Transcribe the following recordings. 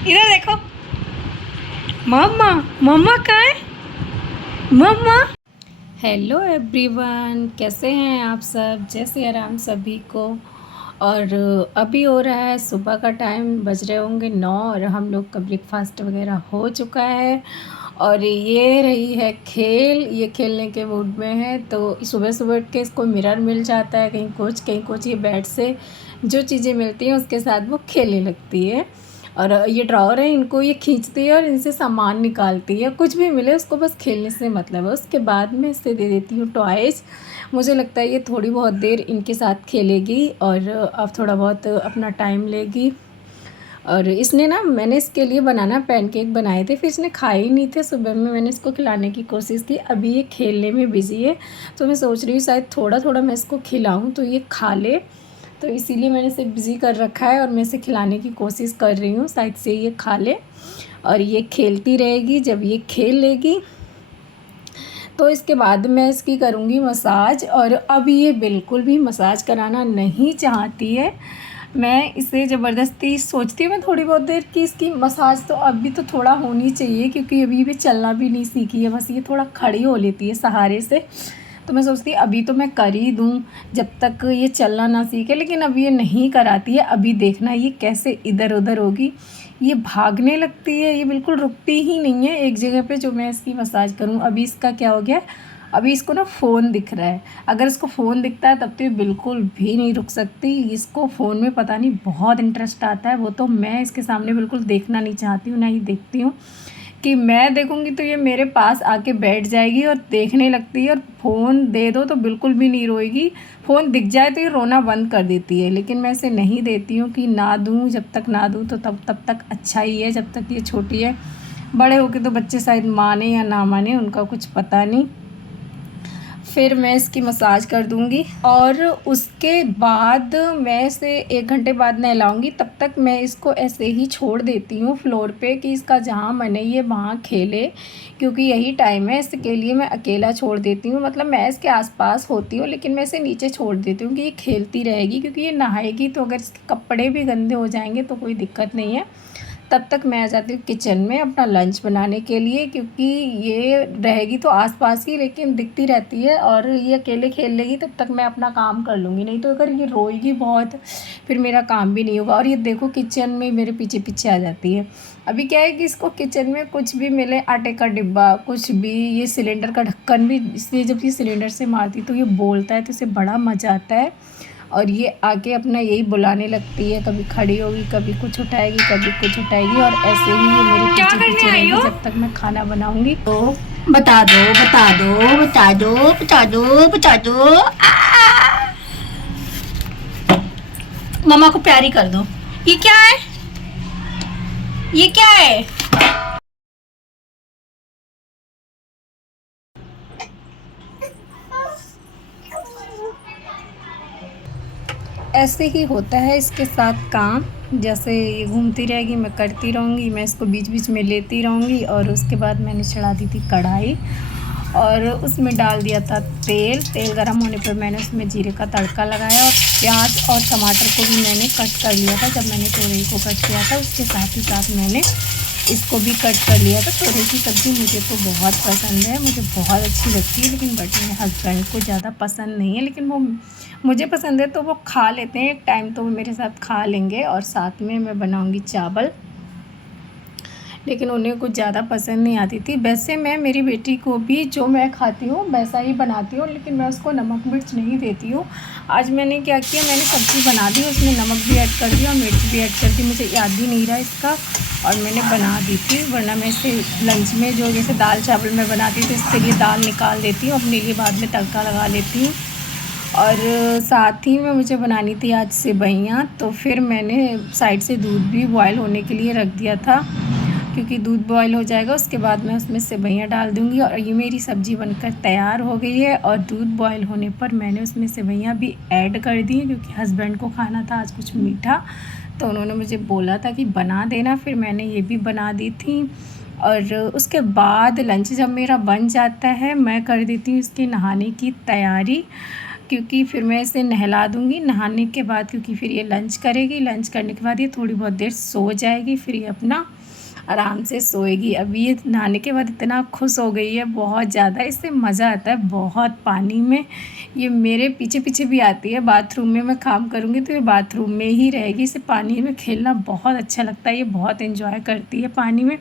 इधर देखो। मम्मा, मम्मा कहाँ है? मम्मा। हेलो एवरीवन, कैसे हैं आप सब? जय सिया राम सभी को। और अभी हो रहा है सुबह का टाइम, बज रहे होंगे 9 और हम लोग का ब्रेकफास्ट वगैरह हो चुका है। और ये रही है खेल, ये खेलने के मूड में है। तो सुबह सुबह उठ के इसको मिरर मिल जाता है, कहीं कुछ ये बेड से जो चीज़ें मिलती हैं उसके साथ वो खेलने लगती है। और ये ड्रॉअर है, इनको ये खींचती है और इनसे सामान निकालती है। कुछ भी मिले उसको बस खेलने से मतलब है। उसके बाद मैं इससे दे देती हूँ टॉयज़। मुझे लगता है ये थोड़ी बहुत देर इनके साथ खेलेगी और अब थोड़ा बहुत अपना टाइम लेगी। और इसने ना, मैंने इसके लिए बनाना पैनकेक बनाए थे, फिर इसने खाए ही नहीं थे। सुबह में मैंने इसको खिलाने की कोशिश की, अभी ये खेलने में बिज़ी है। तो मैं सोच रही हूँ शायद थोड़ा थोड़ा मैं इसको खिलाऊँ तो ये खा ले। तो इसीलिए मैंने इसे बिज़ी कर रखा है और मैं इसे खिलाने की कोशिश कर रही हूँ, शायद से ये खा ले। और ये खेलती रहेगी। जब ये खेल लेगी तो इसके बाद मैं इसकी करूँगी मसाज। और अब ये बिल्कुल भी मसाज कराना नहीं चाहती है। मैं इसे ज़बरदस्ती सोचती हूँ मैं थोड़ी बहुत देर कि इसकी मसाज तो अभी तो थोड़ा होनी चाहिए, क्योंकि अभी भी चलना भी नहीं सीखी है, बस ये थोड़ा खड़ी हो लेती है सहारे से। तो मैं सोचती अभी तो मैं कर ही दूँ जब तक ये चलना ना सीखे, लेकिन अब ये नहीं कराती है। अभी देखना ये कैसे इधर उधर होगी, ये भागने लगती है, ये बिल्कुल रुकती ही नहीं है एक जगह पे जो मैं इसकी मसाज करूँ। अभी इसका क्या हो गया, अभी इसको ना फ़ोन दिख रहा है। अगर इसको फ़ोन दिखता है तब तो ये बिल्कुल भी नहीं रुक सकती। इसको फ़ोन में पता नहीं बहुत इंटरेस्ट आता है, वो तो मैं इसके सामने बिल्कुल देखना नहीं चाहती हूँ, ना ही देखती हूँ। कि मैं देखूँगी तो ये मेरे पास आके बैठ जाएगी और देखने लगती है। और फ़ोन दे दो तो बिल्कुल भी नहीं रोएगी, फ़ोन दिख जाए तो ये रोना बंद कर देती है। लेकिन मैं इसे नहीं देती हूँ कि ना दूँ, जब तक ना दूँ तो तब तक अच्छा ही है, जब तक ये छोटी है। बड़े होके तो बच्चे शायद माने या ना माने, उनका कुछ पता नहीं। फिर मैं इसकी मसाज कर दूँगी और उसके बाद मैं इसे 1 घंटे बाद नहलाऊँगी। तब तक मैं इसको ऐसे ही छोड़ देती हूँ फ्लोर पे कि इसका जहाँ मन है ये वहाँ खेले, क्योंकि यही टाइम है। इसके लिए मैं अकेला छोड़ देती हूँ, मतलब मैं इसके आसपास होती हूँ लेकिन मैं इसे नीचे छोड़ देती हूँ कि ये खेलती रहेगी। क्योंकि ये नहाएगी तो अगर इसके कपड़े भी गंदे हो जाएंगे तो कोई दिक्कत नहीं है। तब तक मैं आ जाती हूँ किचन में अपना लंच बनाने के लिए, क्योंकि ये रहेगी तो आसपास ही लेकिन दिखती रहती है और ये अकेले खेल लेगी। तब तक मैं अपना काम कर लूँगी, नहीं तो अगर ये रोएगी बहुत फिर मेरा काम भी नहीं होगा। और ये देखो किचन में मेरे पीछे पीछे आ जाती है। अभी क्या है कि इसको किचन में कुछ भी मिले, आटे का डिब्बा कुछ भी, ये सिलेंडर का ढक्कन भी, इसलिए जब ये सिलेंडर से मारती तो ये बोलता है तो इसे बड़ा मज़ा आता है। और ये आके अपना यही बुलाने लगती है, कभी खड़ी होगी, कभी कुछ उठाएगी, कभी कुछ उठाएगी। और ऐसे ही ये मेरे पीछे पीछे रहेगी जब तक मैं खाना बनाऊंगी। तो बता दो बता दो बता दो बता दो बता दो। मम्मा को प्यारी कर दो। ये क्या है, ये क्या है? ऐसे ही होता है इसके साथ काम। जैसे ये घूमती रहेगी, मैं करती रहूँगी, मैं इसको बीच बीच में लेती रहूँगी। और उसके बाद मैंने चढ़ा दी थी कढ़ाई और उसमें डाल दिया था तेल। तेल गर्म होने पर मैंने उसमें जीरे का तड़का लगाया और प्याज और टमाटर को भी मैंने कट कर लिया था। जब मैंने तोरई को कट किया था उसके साथ ही साथ मैंने इसको भी कट कर लिया था। तोरई की सब्ज़ी मुझे तो बहुत पसंद है, मुझे बहुत अच्छी लगती है, लेकिन बट मेरे हस्बैंड को ज़्यादा पसंद नहीं है। लेकिन वो मुझे पसंद है तो वो खा लेते हैं, एक टाइम तो वो मेरे साथ खा लेंगे। और साथ में मैं बनाऊँगी चावल, लेकिन उन्हें कुछ ज़्यादा पसंद नहीं आती थी। वैसे मैं मेरी बेटी को भी जो मैं खाती हूँ वैसा ही बनाती हूँ, लेकिन मैं उसको नमक मिर्च नहीं देती हूँ। आज मैंने क्या किया, मैंने सब्ज़ी बना दी, उसमें नमक भी ऐड कर दिया और मिर्च भी ऐड कर दी, मुझे याद ही नहीं रहा इसका। और मैंने बना दी थी, वरना मैं इसे लंच में जो जैसे दाल चावल मैं बनाती थी इसके लिए दाल निकाल देती हूँ, अपने लिए बाद में तड़का लगा लेती हूँ। और साथ ही में मुझे बनानी थी आज सेवइयाँ, तो फिर मैंने साइड से दूध भी बॉयल होने के लिए रख दिया था, क्योंकि दूध बॉयल हो जाएगा उसके बाद मैं उसमें सेवइयाँ डाल दूँगी। और ये मेरी सब्ज़ी बनकर तैयार हो गई है। और दूध बॉयल होने पर मैंने उसमें सेवइयाँ भी ऐड कर दी, क्योंकि हस्बैंड को खाना था आज कुछ मीठा, तो उन्होंने मुझे बोला था कि बना देना, फिर मैंने ये भी बना दी थी। और उसके बाद लंच जब मेरा बन जाता है मैं कर देती हूँ इसके नहाने की तैयारी। क्योंकि फिर मैं इसे नहला दूँगी। नहाने के बाद क्योंकि फिर ये लंच करेगी, लंच करने के बाद ये थोड़ी बहुत देर सो जाएगी, फिर ये अपना आराम से सोएगी। अभी ये नहाने के बाद इतना खुश हो गई है, बहुत ज़्यादा, इससे मज़ा आता है बहुत पानी में। ये मेरे पीछे पीछे भी आती है, बाथरूम में मैं काम करूँगी तो ये बाथरूम में ही रहेगी। इसे पानी में खेलना बहुत अच्छा लगता है, ये बहुत एंजॉय करती है पानी में।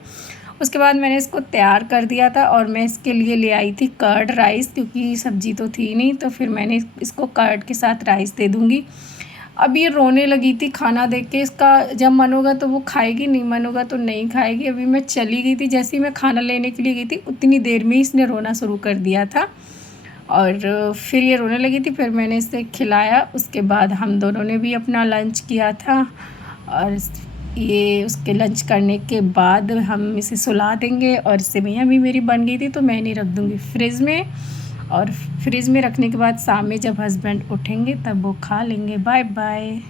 उसके बाद मैंने इसको तैयार कर दिया था और मैं इसके लिए ले आई थी कर्ड राइस, क्योंकि सब्ज़ी तो थी नहीं, तो फिर मैंने इसको कर्ड के साथ राइस दे दूँगी। अब ये रोने लगी थी खाना देख के, इसका जब मन होगा तो वो खाएगी, नहीं मन होगा तो नहीं खाएगी। अभी मैं चली गई थी, जैसे ही मैं खाना लेने के लिए गई थी उतनी देर में ही इसने रोना शुरू कर दिया था और फिर ये रोने लगी थी। फिर मैंने इसे खिलाया, उसके बाद हम दोनों ने भी अपना लंच किया था और ये उसके लंच करने के बाद हम इसे सुला देंगे। और सेवइयाँ भी मेरी बन गई थी तो मैं इन्हें रख दूँगी फ्रिज़ में, और फ्रिज़ में रखने के बाद शाम में जब हस्बैंड उठेंगे तब वो खा लेंगे। Bye bye.